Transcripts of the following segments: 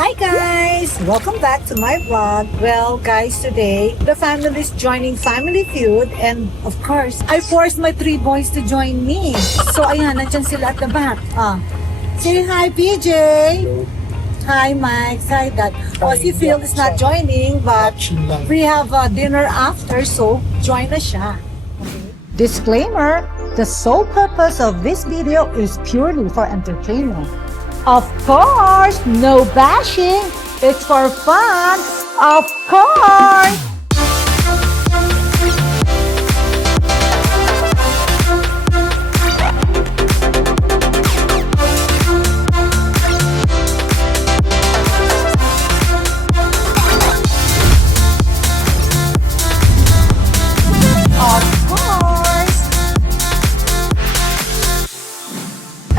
Hi guys! Welcome back to my vlog. Well guys, today the family is joining Family Feud and of course, I forced my 3 boys to join me. So ayan, nandyan sila at the back. Say hi PJ! Hi Mike, hi Dad. Si Phil is not joining but we have dinner after so join na siya. Disclaimer, the sole purpose of this video is purely for entertainment. Of course, no bashing. It's for fun. Of course.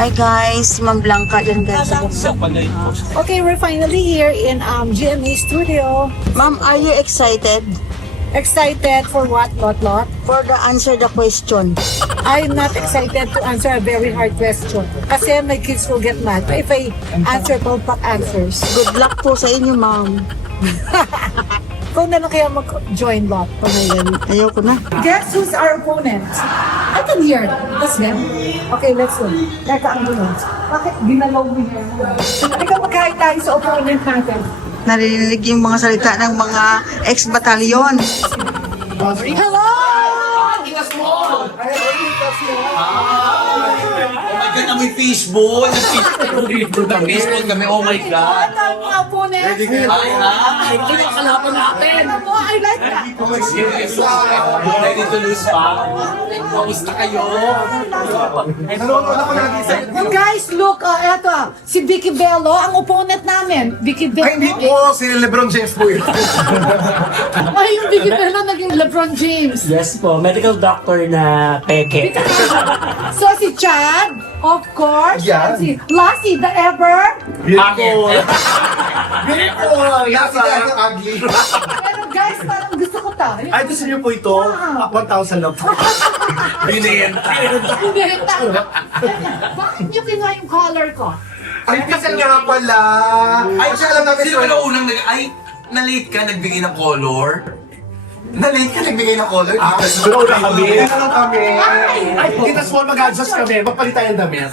Hi guys, Ma'am Blanca dyan guys. Okay, we're finally here in GMA studio. Ma'am, are you excited Excited for what, Lot? for the answer the question? I'm not excited to answer a very hard question. Kasi my kids will get mad if I answer palpak answers. Good luck po sa inyo, ma'am. Kung na lang kaya mag-join Lot. Ayoko na. Guess who's our opponent? I can hear it. That's them. Okay, let's go. Teka, ang bunod. Bakit ginalaw mo yan? Ikaw magkahit tayo sa opponent natin. Narinig yung mga salita ng mga ex-batalyon. Hello! Oh my God, may fishbowl! Fishbowl kami, oh my God! Ano ang mga opponent? Hi! Ito ang kalaban natin! Ano? I like that. Ready to lose pa? Kamusta kayo? Guys, look, eto, si Vicky Bello, ang opponent namin. Vicky Bello. Ay, hindi po. Si Lebron James po yun. Ay, yung Vicky Bello naging LeBron James. Yes po, medical doctor na peke. So, si Chad, of course. Yeah. And si Lassie, the ever. Beautiful. Beautiful. Yes, ang ugly. Pero guys, parang gusto ko to. Ay, gusto niyo po ito? 1,000 lang po. Binenta. Hindi, tama. Bakit niyo kinuha yung color ko? Ay, kasi nga pala. Ay, kasi alam namin Sino ba unang na-late ka, nagbigay ng color? Na-late ka, nagbigay ng color? Siguro na kami. Kaya lang kami. Ay! Ay, kita small mag-adjust kami. Magpalit tayo ng damit.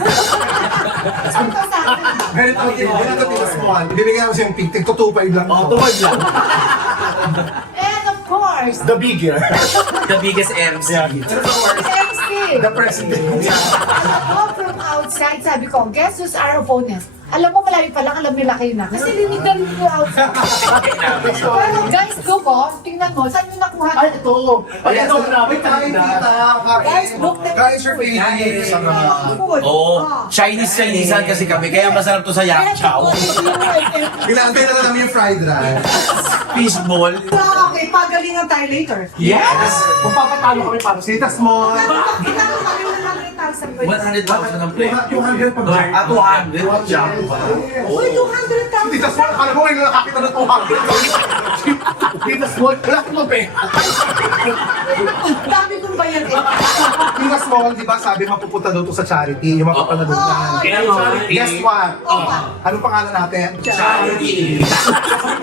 Sabi ko sa akin. Ganito, ganito kita small. Ibibigay namin siyang pink. Tigto 2.5 lang. Oo, 2.5 lang. And of course, The bigger. The biggest MC. MC. The president. Ako from outside, sabi ko, guess who's our opponent? Alam mo, malayo pa lang, alam nila kayo na. Kasi linigan mo outside. Pero guys, look oh, tingnan mo, saan nyo nakuha? Ay, ito. Ay, ito. Wait, tayo, tita. Guys, look na Guys, your favorite. food. Oo, Chinese-Chinesean kasi kami, kaya masarap to sa Yang Chow. Inaantay na namin yung fried rice. Fishbowl. Okay, pagalingan tayo later. Yes! Kung papatalo kami para sa Tita Small. Ginagawa kami 100,000 per 100,000 ang plate. 200 pag jack. 200. Uy, 200,000! Tita Small, akala mo ngayon nakakita ng 200. Tita Small, wala kang mabenta. Dami kong bayan eh. Tita Small, di ba sabi mapupunta daw to sa charity, yung mga kapanalunan. Kaya nga, Guess what? Anong pangalan natin? Charity.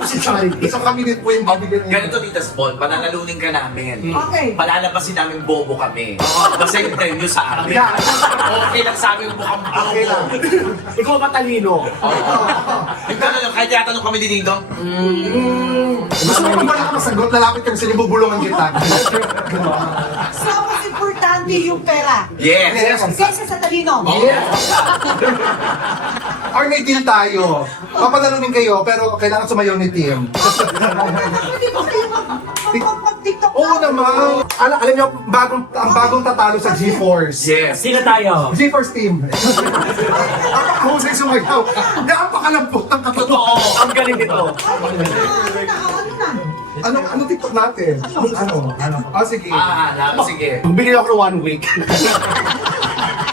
Si Charity. So kami din po yung bibigyan niya. Ganito, Tita Spawn, pananalunin ka namin. Okay. Palalabasin namin bobo kami. Basta yung interview sa amin. Yeah. Okay lang sa amin mukhang bobo. Okay lang. ikaw matalino. Yung gano'n lang, kahit tinatanong kami din dito, Gusto mo kung wala ka masagot, lalapit kami sa libubulungan kita. So, mas importante yung pera. yes. Kaysa sa talino. Or may deal tayo. Papanalunin kayo, pero kailangan sumayaw ni Tim. Hindi ba kayo mag-tiktok Oo naman. Alam niyo, ang bagong tatalo sa GeForce. Yes. Sino tayo? GeForce team. Napakahusay sumayaw. Napakalampot ng katotohanan. Ang galing nito. Ano TikTok natin? Ano? Sige. Sige. Bigyan ako ng 1 week.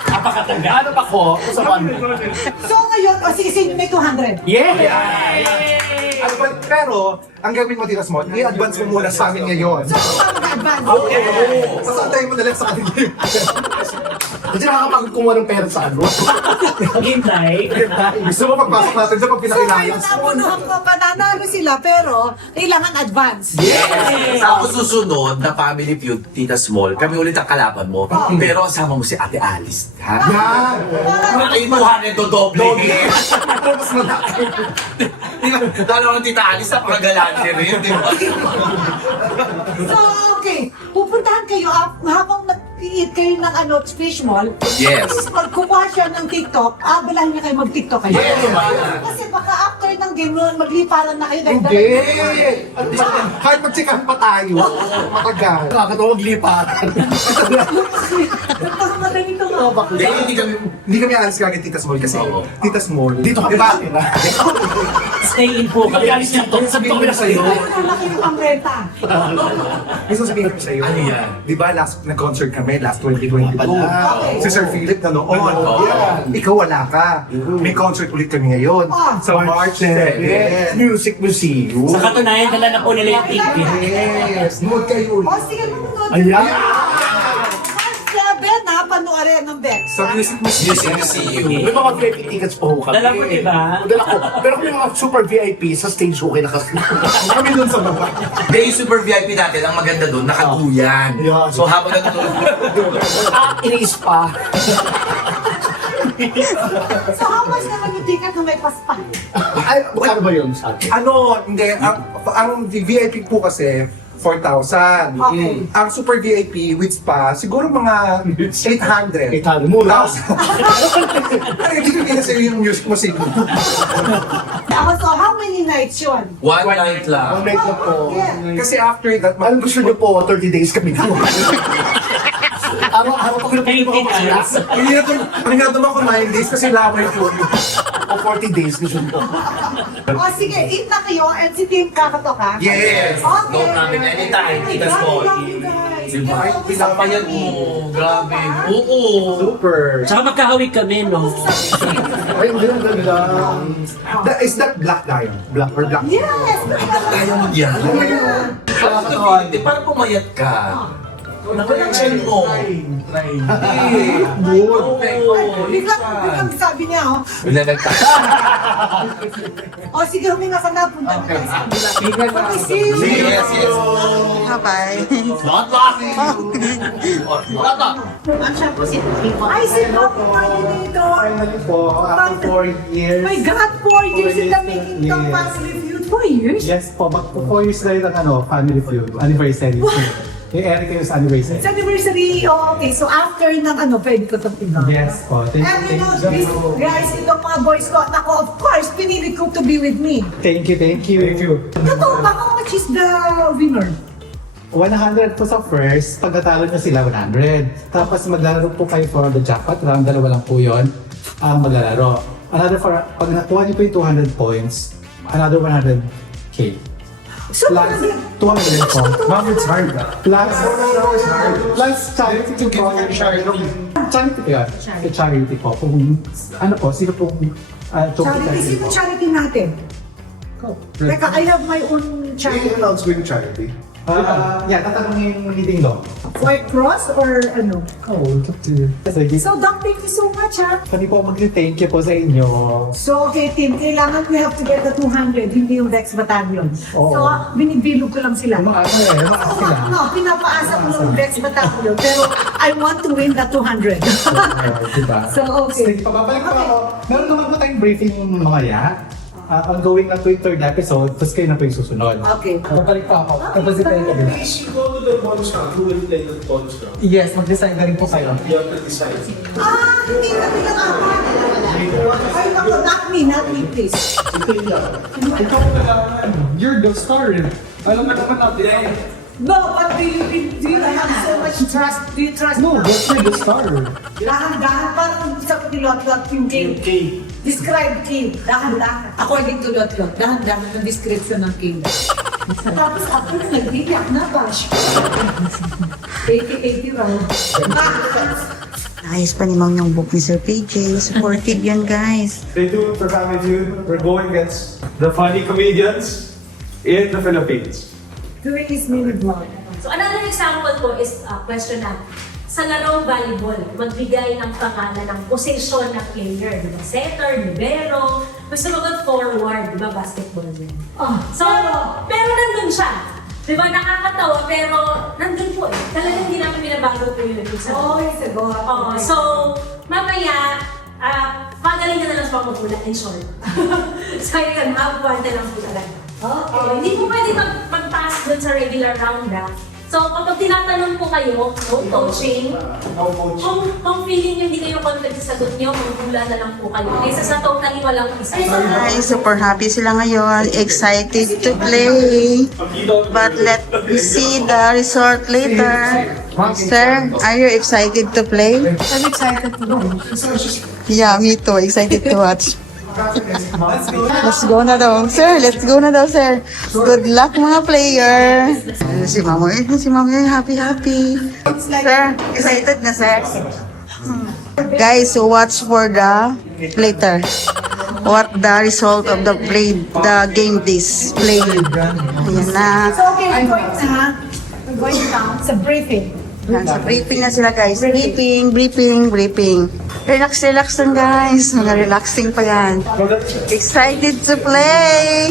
Napakatanda. Ano pa ko? Sa one. So ngayon, sige, sige, may 200. Yeah! Pero, ang gawin mo, Tita Small, i-advance mo muna sa amin ngayon. So, mag-advance. Sasantayin mo na lang sa kanila. Kasi nakakapagod kumuha ng pera sa ano. Hintay. Gusto mo pagpasok natin sa pag So ngayon, pinakilala? napunuhan ko, pananalo sila, pero kailangan advance. Yes! Tapos susunod na Family Feud, Tita Small, kami ulit ang kalaban mo. Pero kasama mo si Ate Alice, ha? Yan! Nakainuhan nito doble. Mas malaki. Dalawa ng Tita Alice, napakagalante rin, di ba? So, okay. Pupuntahan kayo habang nag-eat kayo ng fish mall. Yes. Tapos pag kumuha siya ng TikTok, abalahan niya kayo mag-TikTok kayo. Yes. Kasi baka after ng game nun, magliparan na kayo. Hindi! Kahit magsikahan pa tayo, matagal. Nakakatawa magliparan. Pagmadaling ito nga. Hindi kami alis kagad Tita Small kasi Oo. Tita Small. Dito kami Diba? nakatira. Stay in po. Kami alis dito. Sabihin ko na sa'yo. Ayun na kayo ang renta. Gusto sabihin ko sa'yo. Ano yan? Di ba last nag-concert kami, last 2022. Okay. Si Sir Philip nanoon. Nanoon. Ikaw wala ka. May concert ulit kami ngayon. Ah. Sa March 7. Music Museum. Sa katunayan, dala na po nila yung ticket. Yes. Nood kayo O ulit. sige, mamunod. Ayan. March 7 ha, panuarin ng Bex. Sa Music Museum. Music Museum. May mga VIP tickets po kami. Dala mo, diba? Dala ko. Pero kung yung mga super VIP, sa stage okay na kasi. Kami doon sa baba. Day super VIP natin, ang maganda doon, nakaguyan. Yeah. So habang natutulog, Iniis pa. So how much naman yung ticket na may paspa? Ay, Magkano ba yun sa atin? ano, hindi. Ang VIP po kasi, 4,000. Okay. Ang super VIP with spa, siguro mga 800. 800. Mura. Ay, hindi ko kinasaya yung music mo siguro. So how many nights yun? one night lang. One night na po. Yeah. Kasi after that, Anong gusto niyo po? 30 days kami dito. Araw-araw pag Thank you, pinapakamalas. Hindi na naman ko 9 days kasi laway po yun. O 40 days gusto niyo po. O sige, eat na kayo and si Team Kakatok ha? Yes! Okay. No namin anytime, Tita Small. Diba? Pinapayag mo. Grabe. Oo. Super. Tsaka magkahawig kami, no? Ay, hindi ang ganda. Is that black diamond? Black or black? Yes! Kaya mo yan. Hindi, parang pumayat ka. Nakulang chin mo. Biglang sabi niya, oh. Binanagtaka. O sige, huminga ka na, punta na tayo sa kabila. Okay, see you. Yes, yes. Bye-bye. Ay, si Doc Coordinator. Finally po, after 4 years. My God, 4 years in the making ng Family Feud. 4 years? Yes po, mag 4 years na rin ang Family Feud, anniversary. Yung Eric yung anniversary. It's anniversary, oh, okay. So after ng pwede ko itong tingnan. Yes po, thank And you you, know, thank this, you. guys, itong mga boys ko, nako, of course, pinili ko to be with me. Thank you, thank you. Thank you. Totoo ba, how much is the winner? 100 po sa first, pag natalo niyo sila 100. Tapos maglalaro po kayo for the jackpot round, dalawa lang po yun ang maglalaro. Another for, pag nakuha niyo po yung 200 points, another 100k. So, Plus 200 po. Mom, it's hard. Plus charity po. Charity po yun. Charity po. Kung ano po, sino pong charity, sino charity natin? Teka, I have my own Yung charity. announce mo yung charity. Yeah, tatanungin yung leading law. White Cross or ano? Oh, up to you. Sige. So, Doc, thank you so much, ha? Kami po mag-thank you po sa inyo. So, okay, team, kailangan we have to get the 200, hindi yung Rex Battalion. Oo. So, binibilog ko lang sila. Umaasa umaasa sila. No, pinapaasa ko ng Rex Battalion, pero I want to win the 200. Diba? So, okay. Sige, pababalik po ako. Meron naman po tayong briefing mamaya. Ongoing na po yung third episode, tapos kayo na po yung susunod. Okay. Pababalik po ako. Tapos ito yung kabila. Yes, mag-design na rin po kayo. Hindi kami lang apat. Ay, naku, not me, please. Ikaw na you're the star. Alam mo naman natin. No, but do you have so much trust? Do you trust No, me? but you're the star. Dahan-dahan, parang sa pilot-lot yung game. Describe game, dahan-dahan. According to Lot-Lot, dahan-dahan yung description ng game. Tapos ako nag-iyak na bash. 80-80 round. Ayos pa ni Mang yung book ni Sir PJ. Supportive yan, guys. Stay tuned for Family Feud. We're going against the funny comedians in the Philippines. Doing his mini vlog. So another example po is question na, sa larong volleyball, magbigay ng pangalan ng posisyon ng player. Diba? Setter, libero, gusto mag-forward, diba? Basketball din. So, pero nandun siya. Diba, nakakatawa, pero nandun po eh. Talagang hindi namin binabago po yun. So, mamaya, magaling na lang sa mga magulang, in short. So, yun, abuwan na lang po talaga. Hindi po pwede mag-pass dun sa regular round na. So, kapag tinatanong po kayo, no coaching, kung feeling nyo hindi kayo confident sa sagot nyo, magugula na lang po kayo. Kaysa sa totally walang isa. Ay, super happy sila ngayon. Excited to play. But let me see the result later. Sir, are you excited to play? I'm excited to know. Yeah, me too. Excited to watch. Let's go na daw. Sir, let's go na daw, sir. Good luck, mga player. Si Mamoy, happy. Sir, excited na, sir? Guys, watch for the later. What the result of the game display. Ayan na. So, okay, we're going down sa briefing. Yan, sa briefing na sila, guys. Briefing. Relax lang, guys. Mga relaxing pa yan. Excited to play!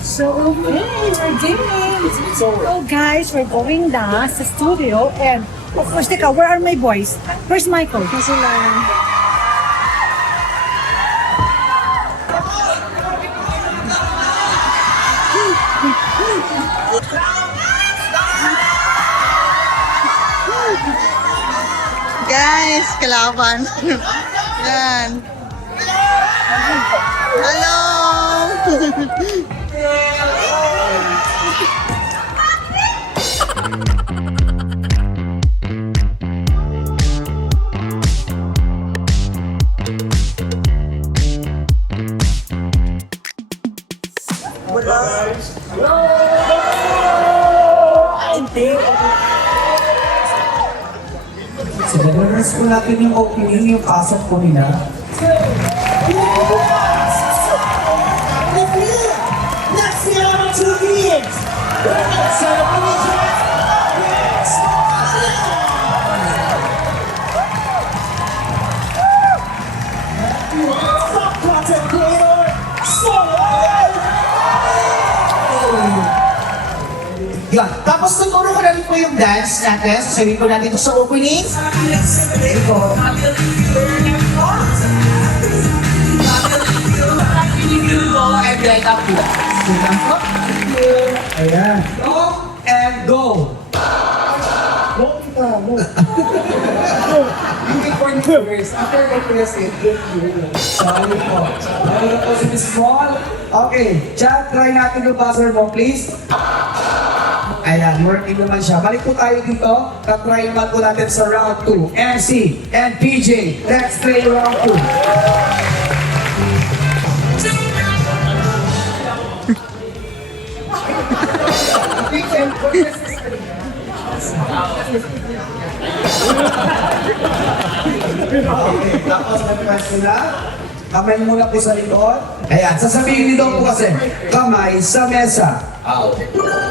So, okay, we're gaming. So, guys, we're going na sa studio. And, of course, teka, where are my boys? Where's Michael? Kasi lang. Guys, kalaban. Yan. Hello! So, nag-reverse po natin yung opening, yung pasok po nila. Yan. Tapos tuturo ko na rin po yung dance natin. Sasabihin ko natin ito sa opening. And then up to that. Ayan. Go and go. Looking for the first. After the first, sorry po. Ano po si Miss Small? Okay, Chad, try natin yung buzzer mo, please. Ayan, working naman siya. Balik po tayo dito. Tatry naman po natin sa round 2. MC and PJ, let's play round 2. Okay, tapos nag-press na. Kamay muna po sa likod. Ayan, sasabihin nito po kasi, kamay sa mesa.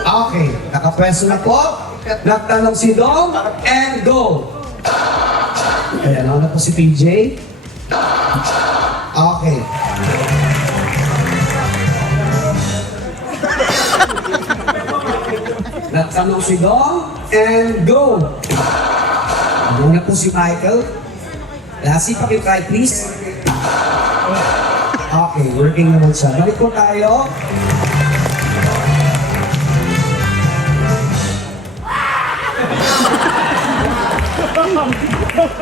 Okay, nakapwesto na po. Nagtanong si Dom, and go. Ayan, ako na po si PJ. Okay. Nagtanong si Dom, and go. Muna po si Michael. Lassie, pakitry please. Okay, working naman siya. Balik po tayo.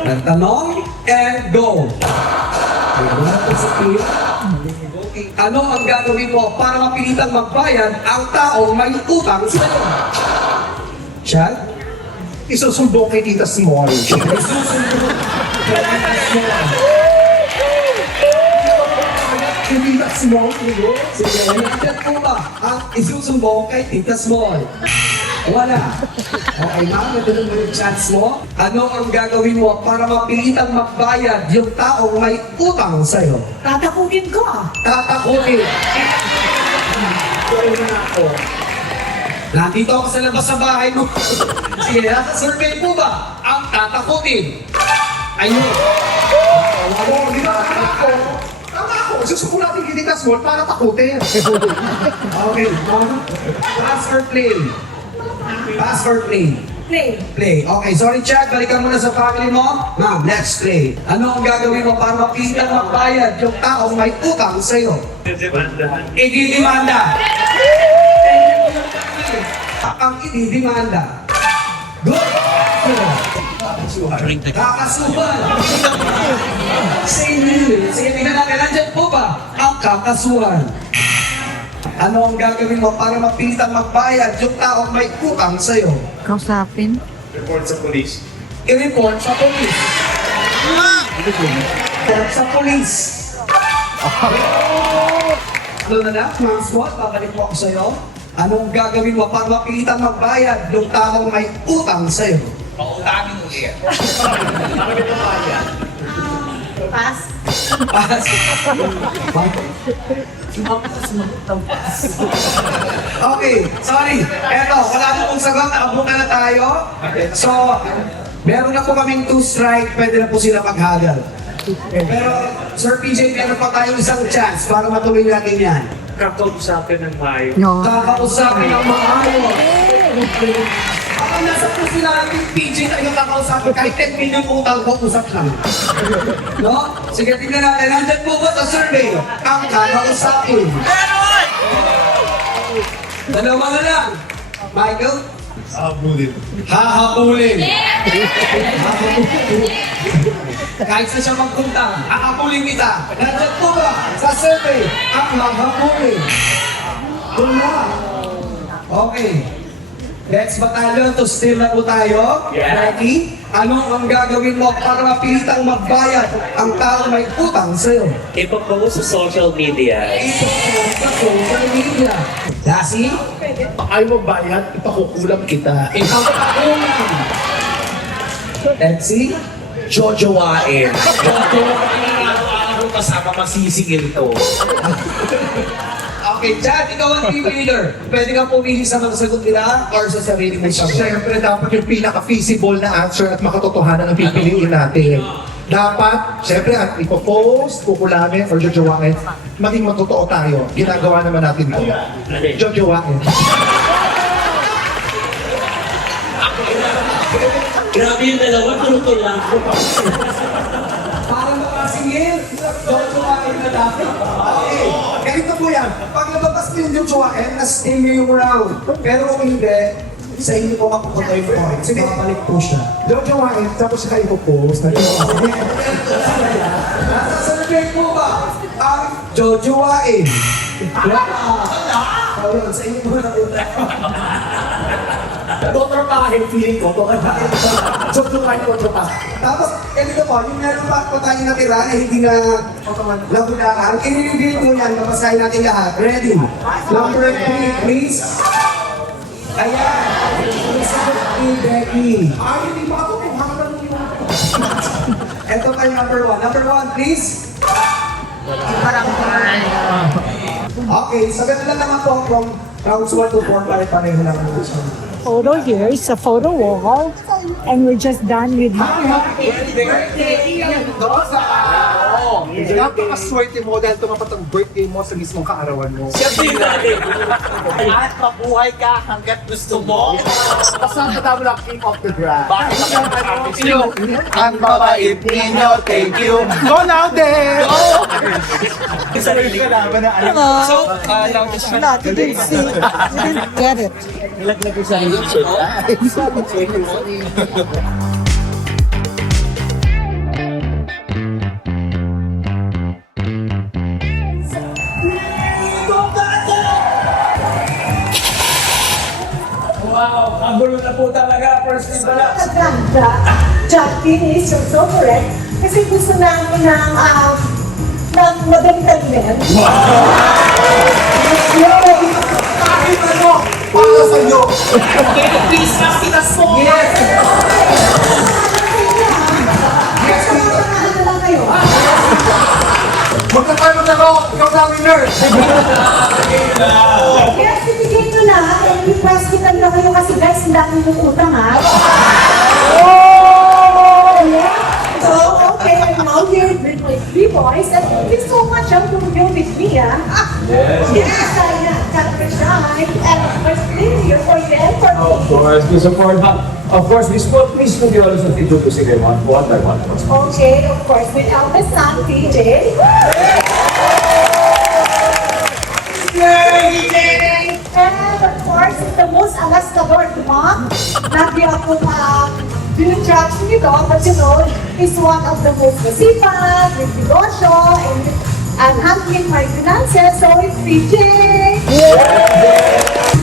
Nagtanong, and go. Okay, muna po si Pia. Ano ang gagawin mo para mapilitang magbayad ang taong may utang sa iyo? Chad? Isusumbong kay Tita Small. Tita Small, sige, nandiyan po ba ang isusumbong kay Tita Small? Wala. Okay, ma'am, natanong mo yung chance mo. Ano ang gagawin mo para mapilitang magbayad yung taong may utang sa'yo? Tatakutin ko. Tatakutin. Nandito ako sa labas sa bahay mo. Sige, nasa survey po ba ang tatakutin? Ayun. Oo, di ba? Tama ako. Gusto ko natin kinitas mo para takutin. Okay. Pass or play? Pass or play? Play. Play. Okay, sorry Chad, balikan mo na sa family mo. Ma'am, let's play. Ano ang gagawin mo para mapilitan magbayad yung taong may utang sa'yo? Ididimanda. Ang ididimanda. Good. Kakasuhan. Sige, tingnan natin. Nandyan po ba ang kakasuhan? Ano ang gagawin mo para mapilitang magbayad yung taong may utang sa'yo? Kausapin. Report sa police. I-report sa police. Report sa police. Ano na, Ma'am Squad, babalik po ako sa'yo. Anong gagawin mo para mapilitang magbayad yung taong may utang sa'yo? Pautangin mo yan. Pass. Pass. Okay, sorry. Eto, wala po pong sagot. Naabutan na tayo. So, meron na po kaming 2 strike. Pwede na po sila maghagal. Pero, Sir PJ, meron pa tayong isang chance para matuloy natin yan. Kakausapin ng mayo. No. Kakausapin ng maayos. Ako nasa po sila natin PJ na yung kakausapin. Kahit 10 million utang ko, usap lang. No? Sige, tingnan natin. Nandyan po ba sa survey? Ang kakausapin. Dalawa na lang. Michael? Abulin. Hahabulin. Kahit sa siya magpunta, hahabulin kita. Nandyan po ba sa survey? Ang hahabulin. Doon na. Okay. Next battalion to steal na po tayo. Ready? Ano ang gagawin mo para mapilitang magbayad ang tao may utang sa'yo? Ipapost sa social media. Ito po sa social media. Lassie? Ayaw magbayad, ipakukulam kita. Ikaw ang Etsy? Jojowain. Araw-araw kasama masisingil to. Okay, Chad, ikaw ang team leader. Pwede kang pumili sa mga sagot nila or sa sarili mo siya. Siyempre, dapat yung pinaka-feasible na answer at makatotohanan ang pipiliin natin. Dapat, siyempre, at ipopost, kukulamin, or jojowain, maging matotoo tayo. Ginagawa naman natin to. Jojowain. Grabe yung dalawa, tulutol lang ko. Para makasingil, jojowain na dati. Okay, ganito po yan. Pag nababas niyo yung jojowain, na-stay niyo yung round. Pero kung hindi, sa inyo po mapupunta yung point. Sige, babalik po siya. Jojowain, tapos saka ipopost. Nasa survey po ba ang jojowain? Ayun, sa inyo po napunta. Totropahin, feeling ko. Jojowain, totropahin. Tapos, ganito po, yung meron pa po tayo natira na hindi na nagulaan. I-reveal po yan, mapasahin natin lahat. Ready? Number 3, please. Ayan. Sagot ni Becky. Ay, hindi ba ako kung hanggang yung... Ito pa yung number 1. Number 1, please. Okay, so ganun lang naman po from rounds 1 to 4 pare-pareho lang ang gusto. Photo here is a photo wall. And we're just done with Happy birthday, Ian Mendoza! Napakaswerte mo dahil tumapat ang birthday mo sa mismong kaarawan mo. Siyempre natin. At mabuhay ka hanggat gusto mo. Basta mo lang king of the drag. Bakit Ang babait ninyo, thank you. Go now, then! sarili? Hello. Wala, you didn't see. You didn't get it. Nilaglag ko sa YouTube. Wow, ang gulo na po talaga. First time pala. Jackie is so correct. Kasi gusto namin ng madalitan din. Kahit ano, para sa'yo. Christmas, kitas mo! Yes! Magkakaroon na ikaw na winner! Kaya sinigay ko na, request ko na kayo kasi guys, hindi namin yung utang ha. So, okay, I'm now here with my 3 boys and thank you so much for being with me ha. Yes, Saya, Catherine Shine, and of course, Lydia for them, for me. Of course, we support that. Of course, we support. Please put the others of Tito to sige one by one. Okay, of course, with eldest son, TJ. And of course, the most alastador, di ba? Lagi ako dinujudge nito, but you know, is one of the most masipag, with negosyo, and handling my finances, so it's TJ.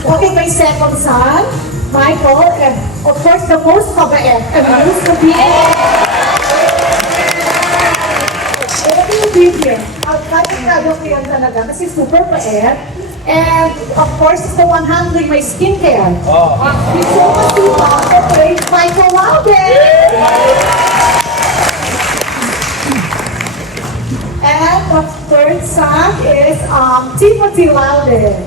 Okay, my second son, Michael, and of course, the most mabait, and used to be ang kaya ko yan talaga kasi super bait. And of course, it's the one handling my skincare. It's so masipag, okay, Michael Laude. And the third son is Timothy Laude.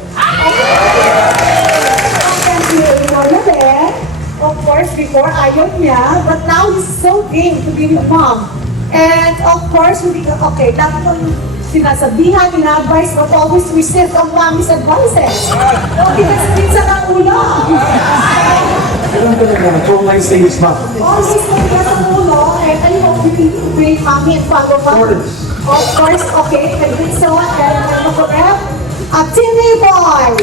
Of course, before ayaw niya, but now he's so game to be with mom. And of course, okay, dapat kong sinasabihan, ina-advise, but always resist on mommy's advices. Okay, kasi minsan ang ulo. Ganun talaga. Always say his mouth. Always minsan ang ulo, and I hope you can bring mommy and follow mommy. Of course, okay, and so, and ano ko rin, a Timmy boy!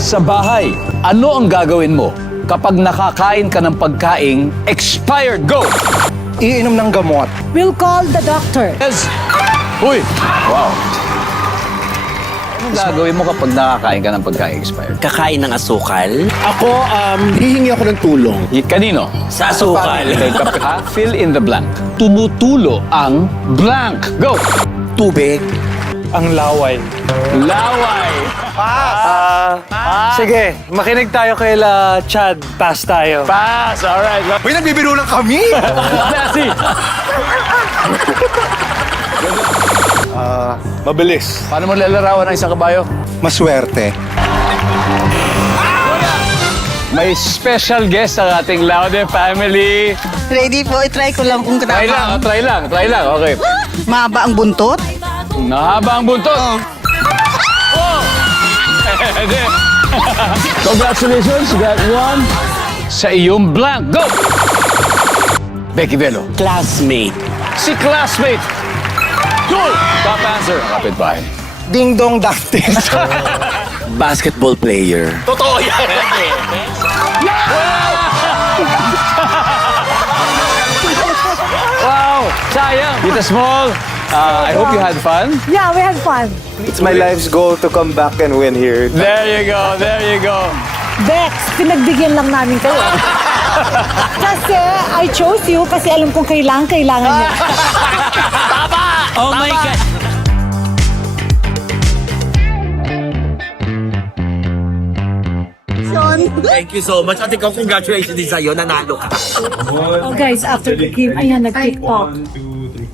Sa bahay, ano ang gagawin mo kapag nakakain ka ng pagkaing expired? Go! Iinom ng gamot. We'll call the doctor. Yes! Uy! Wow! Anong gagawin mo kapag nakakain ka ng pagkaing expired? Kakain ng asukal? Ako, hihingi ako ng tulong. Kanino? Sa asukal. Ha? Fill in the blank. Tumutulo ang blank. Go! Tubig? Ang laway. Laway! Sige, makinig tayo kay Chad. Pass tayo. Pass! Alright. Uy, nagbibiro lang kami! Lassie! Mabilis. Paano mo lalarawan ang isang kabayo? Maswerte. May special guest ang ating Laude family. Ready po, itry ko lang kung Try lang, katama. try lang. Okay. Mahaba ang buntot. Nahaba ang buntot. Oh! Congratulations, you got one. Sa iyong blank. Go! Becky Velo. Classmate. Si classmate. Good! Top answer. Kapit bahay. Ding dong dantes. Basketball player. Totoo yan. Wow! Sayang! Tita Small, I hope you had fun. Yeah, we had fun. It's my life's goal to come back and win here. There you go, there you go. Bex, pinagbigyan lang namin kayo. Kasi I chose you kasi alam kong kailangan niya. Oh my God! Thank you so much. At ikaw, congratulations din sa'yo. Nanalo ka. Oh guys, after the game, ayan, nag-TikTok. 1, 2, 3.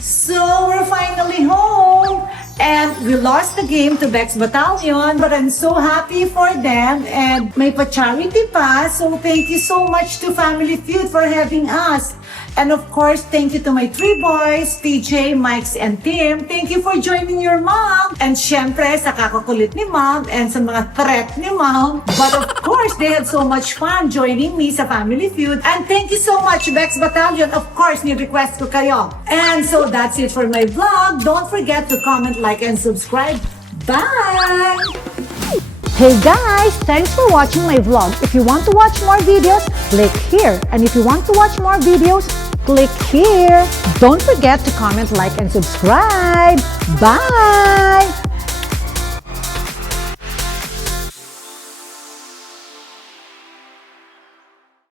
So we're finally home. And we lost the game to Bex Battalion, but I'm so happy for them. And may pa-charity pa, so thank you so much to Family Feud for having us. And of course, thank you to my 3 boys, TJ, Mikes, and Tim. Thank you for joining your mom. And syempre, sa kakakulit ni mom and sa mga threat ni mom. But of course, they had so much fun joining me sa Family Feud. And thank you so much, Bex Battalion. Of course, ni-request ko kayo. And so that's it for my vlog. Don't forget to comment, like, and subscribe. Bye! Hey guys, thanks for watching my vlog. If you want to watch more videos, click here. And if you want to watch more videos, click here. Don't forget to comment, like, and subscribe. Bye!